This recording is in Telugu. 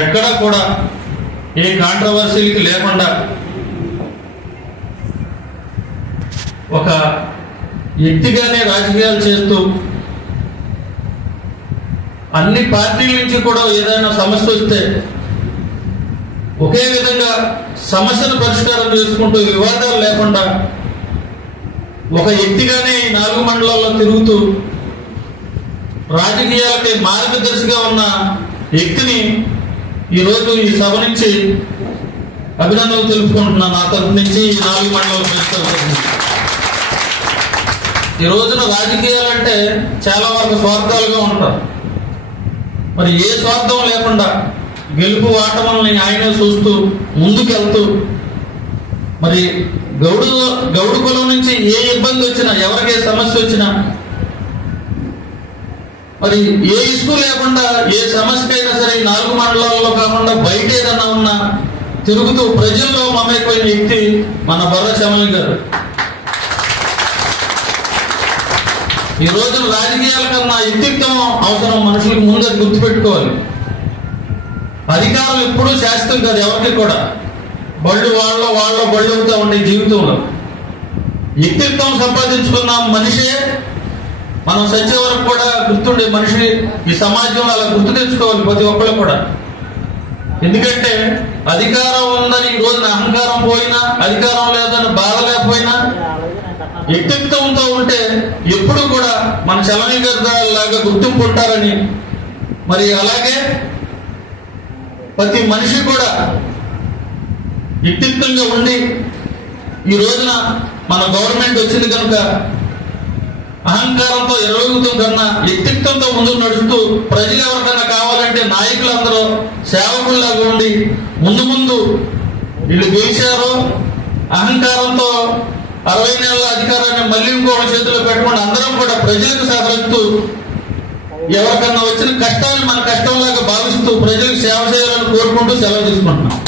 ఎక్కడా కూడా ఏ కాంట్రవర్సీలకి లేకుండా ఒక వ్యక్తిగానే రాజకీయాలు చేస్తూ అన్ని పార్టీల నుంచి కూడా ఏదైనా సమస్య వస్తే ఒకే విధంగా సమస్యను పరిష్కారం చేసుకుంటూ వివాదాలు లేకుండా ఒక వ్యక్తిగానే ఈ 4 మండలాల్లో తిరుగుతూ రాజకీయాలకి మార్గదర్శిగా ఉన్న వ్యక్తిని ఈరోజు ఈ సభ నుంచి అభినందనలు తెలుపుకుంటున్నాను. నా తరఫు నుంచి ఈ 4 మండలాల ప్రజలకు. ఈ రోజున రాజకీయాలంటే చాలా వరకు స్వార్థాలుగా ఉంటారు. మరి ఏ స్వార్థం లేకుండా గెలుపు ఆటములని ఆయనే చూస్తూ ముందుకెళ్తూ మరి గౌడు కులం నుంచి ఏ ఇబ్బంది వచ్చినా, ఎవరికి సమస్య వచ్చినా, మరి ఏ ఇష్యూ లేకుండా ఏ సమస్యకైనా సరే 4 మండలాల్లో కాకుండా బయట ఏదన్నా ఉన్నా తిరుగుతూ ప్రజల్లో మమేకమైన వ్యక్తి మన బొర్రా చమలి గారు. ఈ రోజున రాజకీయాల కన్నా వ్యక్తిత్వం అవసరం మనుషులకు ముందు గుర్తుపెట్టుకోవాలి. అధికారం ఎప్పుడూ శాశ్వతం కాదు ఎవరికి కూడా. బళ్ళు వాళ్ళ బళ్ళు అవుతా ఉండే జీవితంలో వ్యక్తిత్వం సంపాదించుకున్న మనిషే మనం సచ్చే వరకు కూడా గుర్తుండే మనిషి ఈ సమాజంలో అలా గుర్తు తెచ్చుకోవాలి ప్రతి ఒక్కళ్ళు కూడా. ఎందుకంటే అధికారం ఉందని ఈ రోజున అహంకారం పోయినా, అధికారం లేదని బాధ లేకపోయినా వ్యక్తిత్వంతో ఉంటే ఎప్పుడు కూడా మన చలని గారి లాగా గుర్తింపు ఉంటారని, మరి అలాగే ప్రతి మనిషి కూడా వ్యక్తిత్వంగా ఉండి ఈ రోజున మన గవర్నమెంట్ వచ్చింది కనుక అహంకారంతో ఎరగడం కన్నా వ్యక్తిత్వంతో ముందుకు నడుస్తూ ప్రజలు ఎవరికైనా కావాలంటే నాయకులందరూ సేవకుల్లాగా ఉండి ముందు వీళ్ళు గెలిచారు అహంకారంతో 60 నెలల అధికారాన్ని మళ్ళీ ఇంకొక చేతిలో పెట్టుకుని అందరం కూడా ప్రజలకు సహకరిస్తూ ఎవరికన్నా వచ్చిన కష్టాన్ని మన కష్టంలాగా భావిస్తూ ప్రజలకు సేవ చేయాలని కోరుకుంటూ సెలవు తీసుకుంటున్నాం.